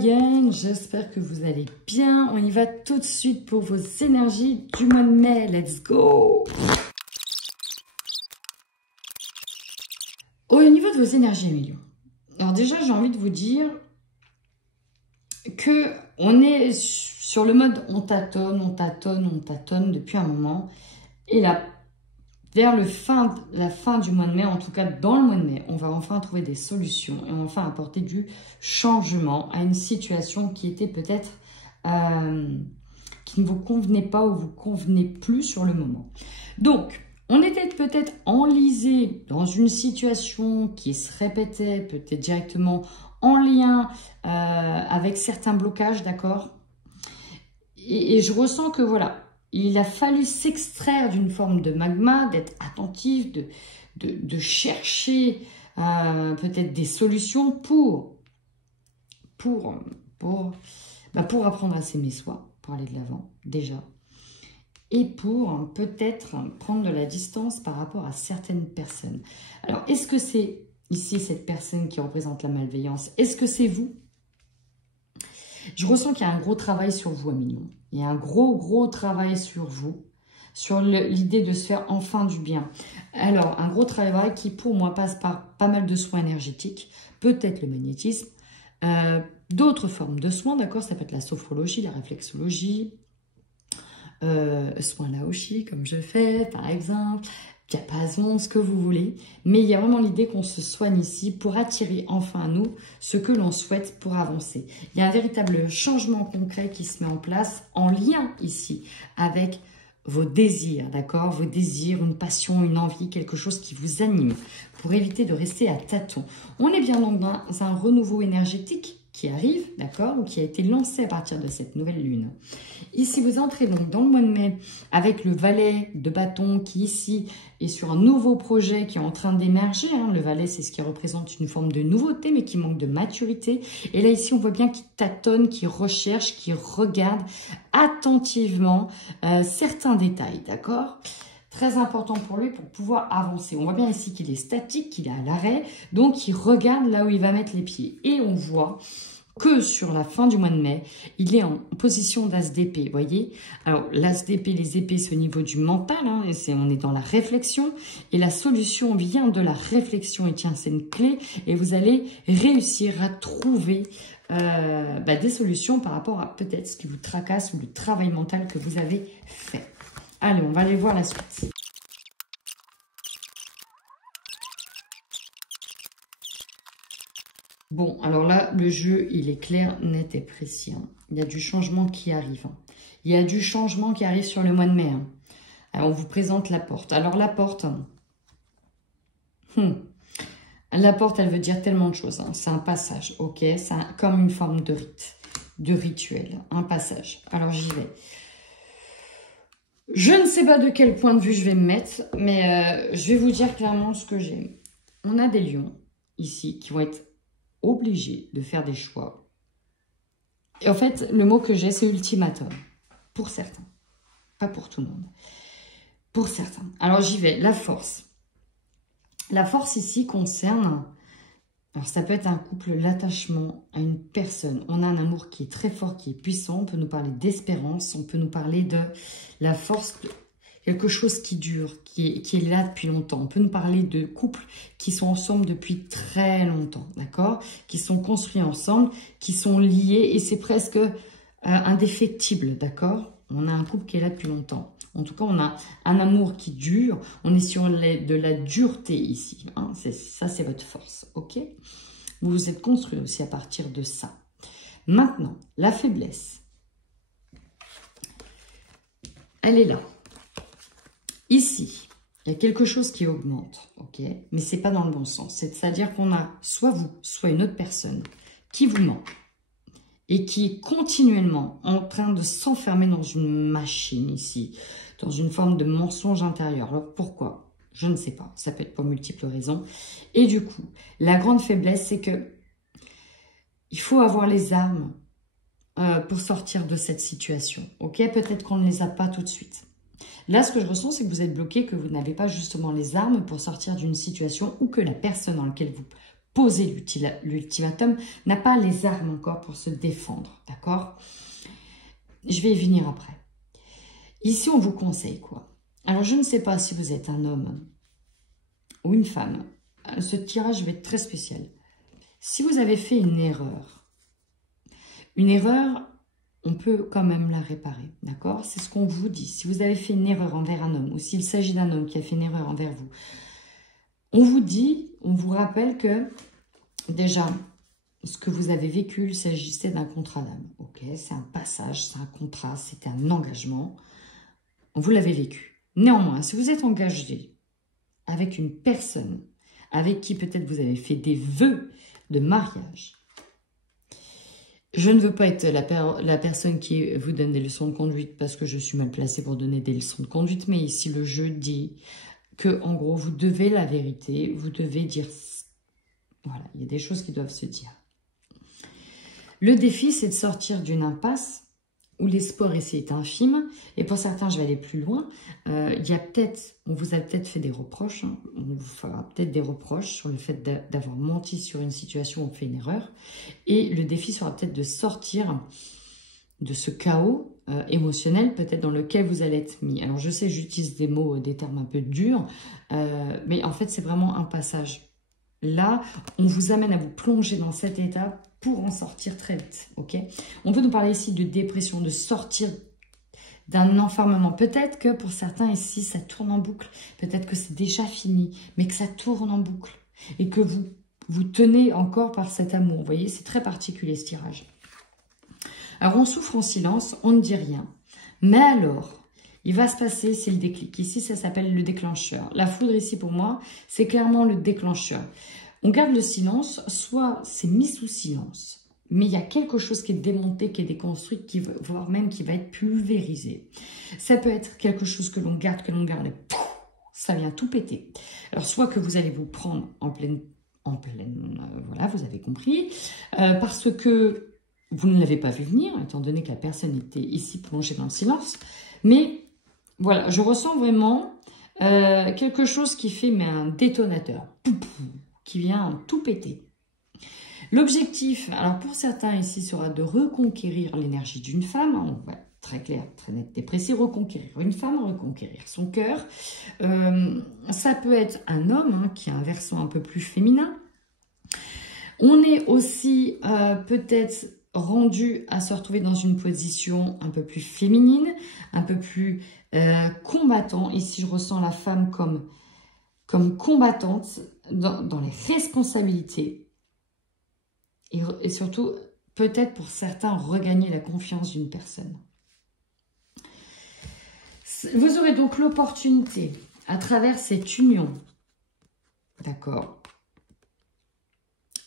Mayenne, j'espère que vous allez bien. On y va tout de suite pour vos énergies du mois de mai. Let's go! Au niveau de vos énergies, Emilio. Alors déjà, j'ai envie de vous dire que on est sur le mode on tâtonne depuis un moment. Et là, vers la fin du mois de mai, en tout cas dans le mois de mai, on va enfin trouver des solutions et enfin apporter du changement à une situation qui était peut-être qui ne vous convenait pas ou vous convenait plus sur le moment. Donc, on était peut-être enlisé dans une situation qui se répétait, peut-être directement en lien avec certains blocages, d'accord? Et je ressens que voilà, il a fallu s'extraire d'une forme de magma, d'être attentif, de chercher peut-être des solutions pour apprendre à s'aimer soi, pour aller de l'avant déjà, et pour peut-être prendre de la distance par rapport à certaines personnes. Alors, est-ce que c'est ici cette personne qui représente la malveillance? Est-ce que c'est vous? Je ressens qu'il y a un gros travail sur vous, Emilio. Il y a un gros travail sur vous, sur l'idée de se faire enfin du bien. Alors, un gros travail qui, pour moi, passe par pas mal de soins énergétiques, peut-être le magnétisme, d'autres formes de soins, d'accord? Ça peut être la sophrologie, la réflexologie, soins laoshi, comme je fais, par exemple, diapason, ce que vous voulez. Mais il y a vraiment l'idée qu'on se soigne ici pour attirer enfin à nous ce que l'on souhaite pour avancer. Il y a un véritable changement concret qui se met en place en lien ici avec vos désirs, d'accord? Vos désirs, une passion, une envie, quelque chose qui vous anime pour éviter de rester à tâtons. On est bien donc dans un renouveau énergétique qui arrive, d'accord, ou qui a été lancé à partir de cette nouvelle lune. Ici, vous entrez donc dans le mois de mai avec le valet de bâton qui ici est sur un nouveau projet qui est en train d'émerger. Hein. Le valet, c'est ce qui représente une forme de nouveauté, mais qui manque de maturité. Et là, ici, on voit bien qu'il tâtonne, qu'il recherche, qu'il regarde attentivement certains détails, d'accord ? Très important pour lui pour pouvoir avancer. On voit bien ici qu'il est statique, qu'il est à l'arrêt, donc il regarde là où il va mettre les pieds. Et on voit que sur la fin du mois de mai, il est en position d'as d'épée, vous voyez. Alors, l'as d'épée, les épées, c'est au niveau du mental, hein, on est dans la réflexion, et la solution vient de la réflexion, et tiens, c'est une clé, et vous allez réussir à trouver des solutions par rapport à peut-être ce qui vous tracasse ou le travail mental que vous avez fait. Allez, on va aller voir la suite. Bon, alors là, le jeu, il est clair, net et précis. Hein. Il y a du changement qui arrive. Hein. Il y a du changement qui arrive sur le mois de mai. Hein. Alors, on vous présente la porte. Alors, la porte, la porte, elle veut dire tellement de choses. Hein. C'est un passage, ok? C'est comme une forme de rite, de rituel, un passage. Alors, j'y vais. Je ne sais pas de quel point de vue je vais me mettre, mais je vais vous dire clairement ce que j'ai. On a des lions, ici, qui vont être obligés de faire des choix. Et en fait, le mot que j'ai, c'est ultimatum. Pour certains. Pas pour tout le monde. Pour certains. Alors, j'y vais. La force. La force, ici, concerne... Alors, ça peut être un couple, l'attachement à une personne. On a un amour qui est très fort, qui est puissant. On peut nous parler d'espérance. On peut nous parler de la force, de quelque chose qui dure, qui est là depuis longtemps. On peut nous parler de couples qui sont ensemble depuis très longtemps, d'accord? Qui sont construits ensemble, qui sont liés et c'est presque indéfectible, d'accord? On a un couple qui est là depuis longtemps. En tout cas, on a un amour qui dure. On est sur de la dureté ici. Hein. Ça, c'est votre force. Ok? Vous vous êtes construit aussi à partir de ça. Maintenant, la faiblesse. Elle est là. Ici, il y a quelque chose qui augmente. Ok? Mais ce n'est pas dans le bon sens. C'est-à-dire qu'on a soit vous, soit une autre personne qui vous ment. Et qui est continuellement en train de s'enfermer dans une machine ici, dans une forme de mensonge intérieur. Alors pourquoi? Je ne sais pas, ça peut être pour multiples raisons. Et du coup, la grande faiblesse, c'est que il faut avoir les armes pour sortir de cette situation. Ok, peut-être qu'on ne les a pas tout de suite. Là, ce que je ressens, c'est que vous êtes bloqué, que vous n'avez pas justement les armes pour sortir d'une situation ou que la personne dans laquelle vous poser l'ultimatum, n'a pas les armes encore pour se défendre, d'accord? Je vais y venir après. Ici, on vous conseille quoi? Alors, je ne sais pas si vous êtes un homme ou une femme. Ce tirage va être très spécial. Si vous avez fait une erreur, on peut quand même la réparer, d'accord? C'est ce qu'on vous dit. Si vous avez fait une erreur envers un homme, ou s'il s'agit d'un homme qui a fait une erreur envers vous, on vous dit, on vous rappelle que, déjà, ce que vous avez vécu, il s'agissait d'un contrat d'âme, ok? C'est un passage, c'est un contrat, c'est un engagement. Vous l'avez vécu. Néanmoins, si vous êtes engagé avec une personne avec qui peut-être vous avez fait des vœux de mariage, je ne veux pas être la personne qui vous donne des leçons de conduite parce que je suis mal placée pour donner des leçons de conduite, mais ici le jeu dit que en gros vous devez la vérité, vous devez dire, voilà, il y a des choses qui doivent se dire. Le défi, c'est de sortir d'une impasse où l'espoir ici est infime. Et pour certains, je vais aller plus loin. Il y a peut-être, on vous a peut-être fait des reproches. Hein, on vous fera peut-être des reproches sur le fait d'avoir menti sur une situation où on fait une erreur. Et le défi sera peut-être de sortir de ce chaos émotionnel, peut-être dans lequel vous allez être mis. Alors, je sais, j'utilise des mots, des termes un peu durs, mais en fait, c'est vraiment un passage. Là, on vous amène à vous plonger dans cet état pour en sortir très vite, ok? On peut nous parler ici de dépression, de sortir d'un enfermement. Peut-être que pour certains ici, ça tourne en boucle. Peut-être que c'est déjà fini, mais que ça tourne en boucle. Et que vous tenez encore par cet amour. Vous voyez, c'est très particulier ce tirage. Alors, on souffre en silence, on ne dit rien. Mais alors, il va se passer, c'est le déclic. Ici, ça s'appelle le déclencheur. La foudre ici, pour moi, c'est clairement le déclencheur. On garde le silence, soit c'est mis sous silence, mais il y a quelque chose qui est démonté, qui est déconstruit, voire même qui va être pulvérisé. Ça peut être quelque chose que l'on garde, et pouf, ça vient tout péter. Alors, soit que vous allez vous prendre en pleine voilà, vous avez compris, parce que vous ne l'avez pas vu venir, étant donné que la personne était ici plongée dans le silence, mais voilà, je ressens vraiment quelque chose qui fait un détonateur, qui vient tout péter. L'objectif, alors pour certains ici, sera de reconquérir l'énergie d'une femme. On va être très clair, très net et précis, reconquérir une femme, reconquérir son cœur. Ça peut être un homme qui a un versant un peu plus féminin. On est aussi peut-être rendu à se retrouver dans une position un peu plus féminine, un peu plus combattant. Ici, je ressens la femme comme combattante dans les responsabilités. Et surtout, peut-être pour certains, regagner la confiance d'une personne. Vous aurez donc l'opportunité, à travers cette union, d'accord,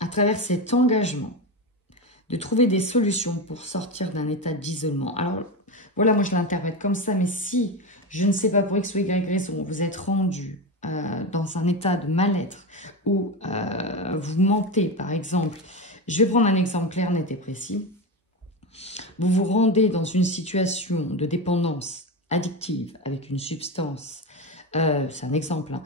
à travers cet engagement, de trouver des solutions pour sortir d'un état d'isolement. Alors, voilà, moi je l'interprète comme ça, mais si, je ne sais pas pour X ou Y raison, vous êtes rendu dans un état de mal-être ou vous mentez, par exemple, je vais prendre un exemple clair, net et précis. Vous vous rendez dans une situation de dépendance addictive avec une substance, c'est un exemple, hein.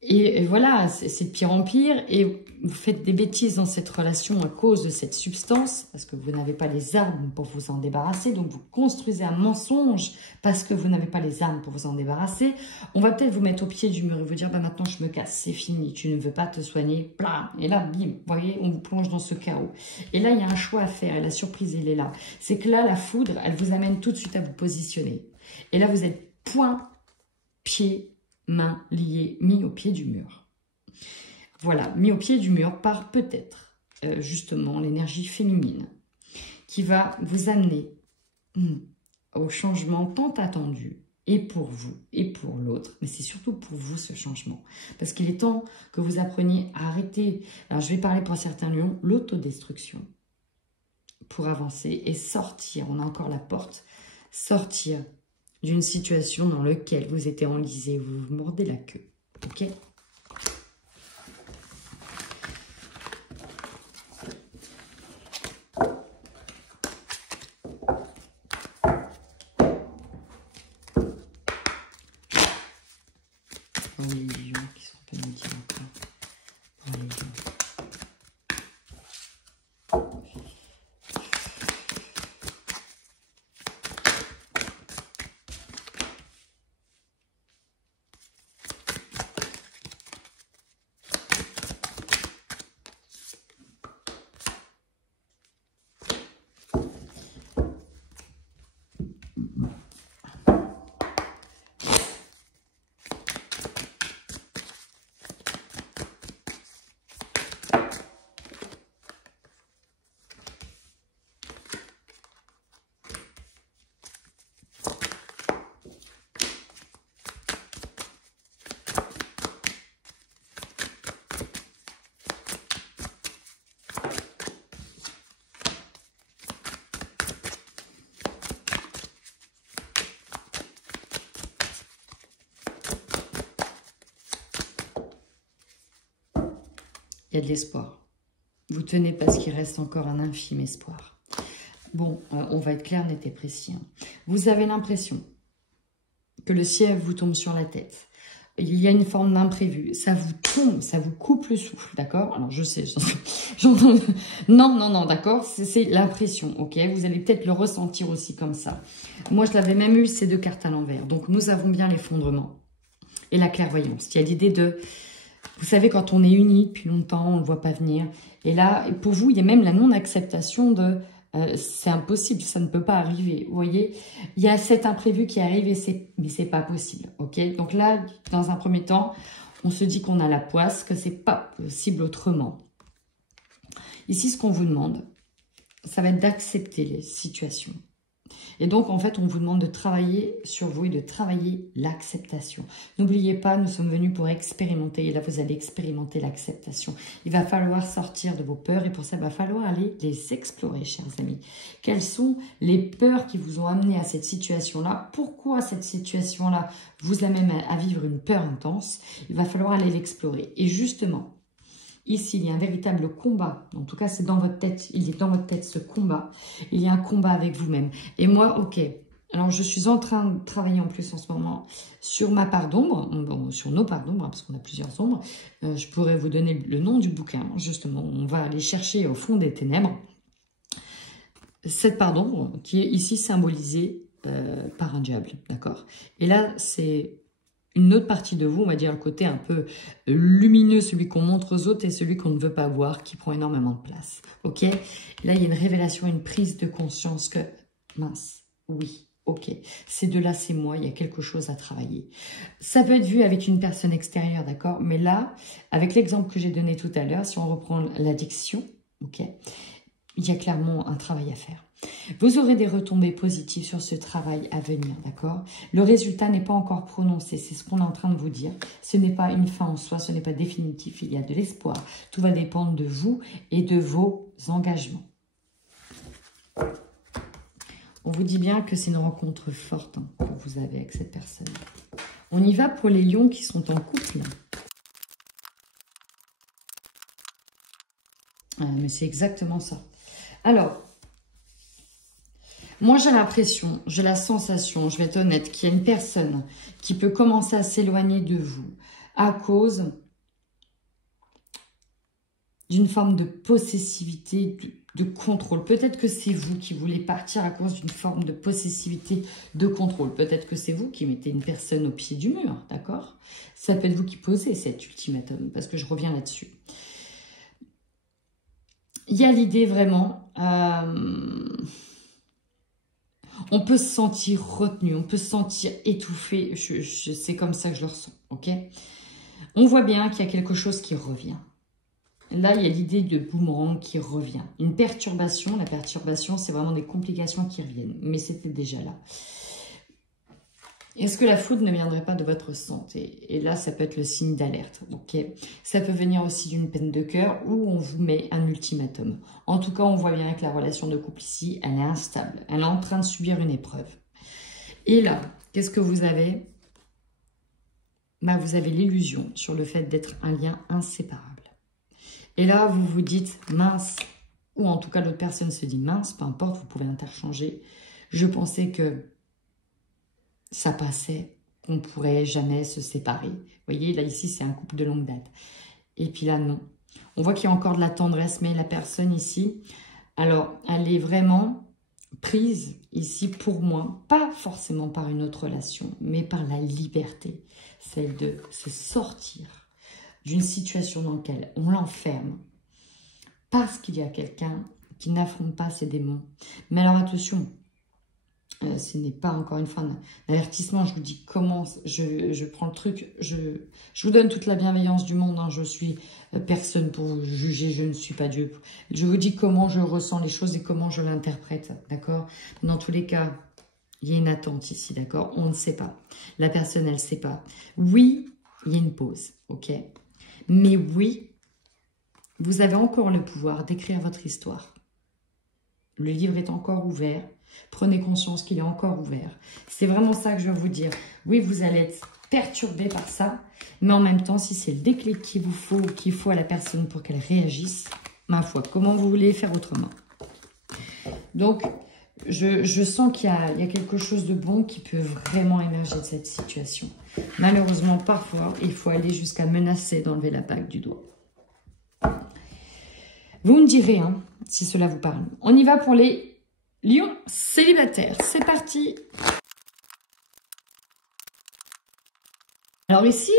Et voilà, c'est de pire en pire, et vous faites des bêtises dans cette relation à cause de cette substance, parce que vous n'avez pas les armes pour vous en débarrasser, donc vous construisez un mensonge parce que vous n'avez pas les armes pour vous en débarrasser. On va peut-être vous mettre au pied du mur et vous dire, bah maintenant je me casse, c'est fini, tu ne veux pas te soigner, blam, et là, bim, vous voyez, on vous plonge dans ce chaos. Et là, il y a un choix à faire, et la surprise, elle est là. C'est que là, la foudre, elle vous amène tout de suite à vous positionner. Et là, vous êtes point, pied, mains liées, mis au pied du mur. Voilà, mis au pied du mur par peut-être justement l'énergie féminine qui va vous amener au changement tant attendu, et pour vous et pour l'autre, mais c'est surtout pour vous ce changement. Parce qu'il est temps que vous appreniez à arrêter, alors je vais parler pour certains lions, l'autodestruction pour avancer et sortir, on a encore la porte, sortir d'une situation dans laquelle vous étiez enlisé, vous vous mordez la queue. Ok? Pour les lions qui sont pénitents encore. Pour les lions. y a de l'espoir. Vous tenez parce qu'il reste encore un infime espoir. Bon, on va être clair, net et précis. Hein. Vous avez l'impression que le ciel vous tombe sur la tête. Il y a une forme d'imprévu. Ça vous tombe, ça vous coupe le souffle, d'accord? Alors, je sais, non, d'accord? C'est l'impression, ok? Vous allez peut-être le ressentir aussi comme ça. Moi, je l'avais même eu, ces deux cartes à l'envers. Donc, nous avons bien l'effondrement et la clairvoyance. Il y a l'idée de... Vous savez, quand on est uni depuis longtemps, on ne le voit pas venir. Et là, pour vous, il y a même la non-acceptation de... c'est impossible, ça ne peut pas arriver. Vous voyez, il y a cet imprévu qui arrive, mais c'est pas possible. Ok, donc là, dans un premier temps, on se dit qu'on a la poisse, que c'est pas possible autrement. Ici, ce qu'on vous demande, ça va être d'accepter les situations. Et donc, en fait, on vous demande de travailler sur vous et de travailler l'acceptation. N'oubliez pas, nous sommes venus pour expérimenter. Et là, vous allez expérimenter l'acceptation. Il va falloir sortir de vos peurs. Et pour ça, il va falloir aller les explorer, chers amis. Quelles sont les peurs qui vous ont amené à cette situation-là? Pourquoi cette situation-là vous amène à vivre une peur intense? Il va falloir aller l'explorer. Et justement... Ici, il y a un véritable combat. En tout cas, c'est dans votre tête. Il est dans votre tête, ce combat. Il y a un combat avec vous-même. Et moi, ok. Alors, je suis en train de travailler en plus en ce moment sur ma part d'ombre. Bon, sur nos parts d'ombre, hein, parce qu'on a plusieurs ombres. Je pourrais vous donner le nom du bouquin. Justement, on va aller chercher au fond des ténèbres cette part d'ombre qui est ici symbolisée par un diable. D'accord? Et là, c'est... une autre partie de vous, on va dire le côté un peu lumineux, celui qu'on montre aux autres et celui qu'on ne veut pas voir, qui prend énormément de place. Ok? Là, il y a une révélation, une prise de conscience que, mince, oui, ok, ces deux-là, c'est moi, il y a quelque chose à travailler. Ça peut être vu avec une personne extérieure, d'accord? Mais là, avec l'exemple que j'ai donné tout à l'heure, si on reprend l'addiction, ok, il y a clairement un travail à faire. Vous aurez des retombées positives sur ce travail à venir, d'accord? Le résultat n'est pas encore prononcé, c'est ce qu'on est en train de vous dire. Ce n'est pas une fin en soi, ce n'est pas définitif, il y a de l'espoir. Tout va dépendre de vous et de vos engagements. On vous dit bien que c'est une rencontre forte hein, que vous avez avec cette personne. On y va pour les lions qui sont en couple. Mais c'est exactement ça. Alors... moi, j'ai l'impression, j'ai la sensation, je vais être honnête, qu'il y a une personne qui peut commencer à s'éloigner de vous à cause d'une forme de possessivité, de contrôle. Peut-être que c'est vous qui voulez partir à cause d'une forme de possessivité, de contrôle. Peut-être que c'est vous qui mettez une personne au pied du mur, d'accord? Ça peut être vous qui posez cet ultimatum, parce que je reviens là-dessus. Il y a l'idée vraiment... on peut se sentir retenu, on peut se sentir étouffé. C'est comme ça que je le ressens, ok? On voit bien qu'il y a quelque chose qui revient. Là, il y a l'idée de boomerang qui revient. Une perturbation, la perturbation, c'est vraiment des complications qui reviennent. Mais c'était déjà là. Est-ce que la faute ne viendrait pas de votre santé? Et là, ça peut être le signe d'alerte, ok? Ça peut venir aussi d'une peine de cœur où on vous met un ultimatum. En tout cas, on voit bien que la relation de couple ici, elle est instable. Elle est en train de subir une épreuve. Et là, qu'est-ce que vous avez? Bah, vous avez l'illusion sur le fait d'être un lien inséparable. Et là, vous vous dites, mince, ou en tout cas, l'autre personne se dit, mince, peu importe, vous pouvez interchanger. Je pensais que ça passait, qu'on ne pourrait jamais se séparer. Vous voyez, là, ici, c'est un couple de longue date. Et puis là, non. On voit qu'il y a encore de la tendresse, mais la personne ici, alors, elle est vraiment prise ici, pour moi, pas forcément par une autre relation, mais par la liberté. Celle de se sortir d'une situation dans laquelle on l'enferme parce qu'il y a quelqu'un qui n'affronte pas ses démons. Mais alors, attention, ce n'est pas encore une fois un avertissement, je vous dis comment, je prends le truc, je vous donne toute la bienveillance du monde, hein, je suis personne pour vous juger, je ne suis pas Dieu. Je vous dis comment je ressens les choses et comment je l'interprète, d'accord? Dans tous les cas, il y a une attente ici, d'accord? On ne sait pas. La personne, elle ne sait pas. Oui, il y a une pause, ok? Mais oui, vous avez encore le pouvoir d'écrire votre histoire. Le livre est encore ouvert. Prenez conscience qu'il est encore ouvert. C'est vraiment ça que je veux vous dire. Oui, vous allez être perturbé par ça. Mais en même temps, si c'est le déclic qu'il vous faut, qu'il faut à la personne pour qu'elle réagisse, ma foi, comment vous voulez faire autrement? Donc, je sens qu'il y a quelque chose de bon qui peut vraiment émerger de cette situation. Malheureusement, parfois, il faut aller jusqu'à menacer d'enlever la bague du doigt. Vous me direz, hein, si cela vous parle. On y va pour les lions célibataires. C'est parti. Alors ici,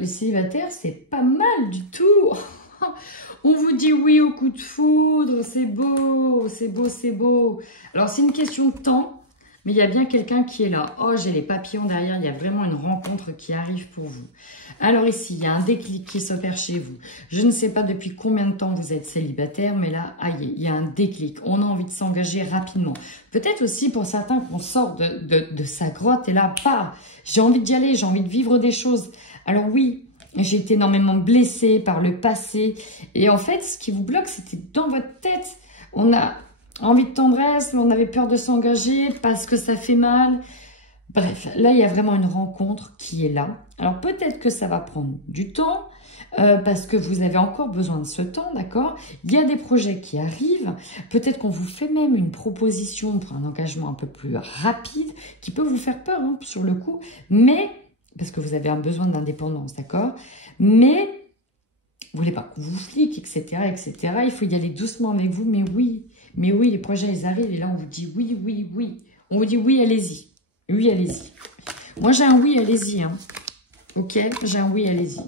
les célibataires, c'est pas mal du tout. On vous dit oui au coup de foudre, c'est beau, c'est beau, c'est beau. Alors c'est une question de temps, mais il y a bien quelqu'un qui est là. Oh, j'ai les papillons derrière, il y a vraiment une rencontre qui arrive pour vous. Alors ici, il y a un déclic qui s'opère chez vous. Je ne sais pas depuis combien de temps vous êtes célibataire, mais là, aïe, il y a un déclic. On a envie de s'engager rapidement. Peut-être aussi pour certains qu'on sort de sa grotte et là, pas. J'ai envie d'y aller, j'ai envie de vivre des choses. Alors oui, j'ai été énormément blessée par le passé. Et en fait, ce qui vous bloque, c'était dans votre tête. On a envie de tendresse, mais on avait peur de s'engager parce que ça fait mal. Bref, là, il y a vraiment une rencontre qui est là. Alors, peut-être que ça va prendre du temps parce que vous avez encore besoin de ce temps, d'accord? Il y a des projets qui arrivent. Peut-être qu'on vous fait même une proposition pour un engagement un peu plus rapide qui peut vous faire peur hein, sur le coup, mais parce que vous avez un besoin d'indépendance, d'accord? Mais vous voulez pas qu'on vous flique, etc., etc. Il faut y aller doucement avec vous, mais oui, les projets, ils arrivent et là, on vous dit oui, oui, oui. On vous dit oui, allez-y. Oui, allez-y. Moi, j'ai un oui, allez-y. Hein. Ok, j'ai un oui, allez-y.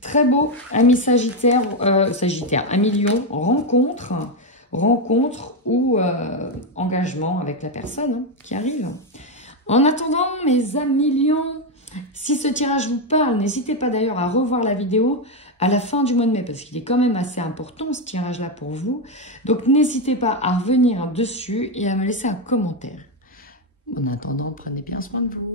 Très beau, ami Sagittaire, ami Lion, rencontre ou engagement avec la personne hein, qui arrive. En attendant, mes amis Lions, si ce tirage vous parle, n'hésitez pas d'ailleurs à revoir la vidéo à la fin du mois de mai, parce qu'il est quand même assez important ce tirage-là pour vous. Donc, n'hésitez pas à revenir dessus et à me laisser un commentaire. En attendant, prenez bien soin de vous.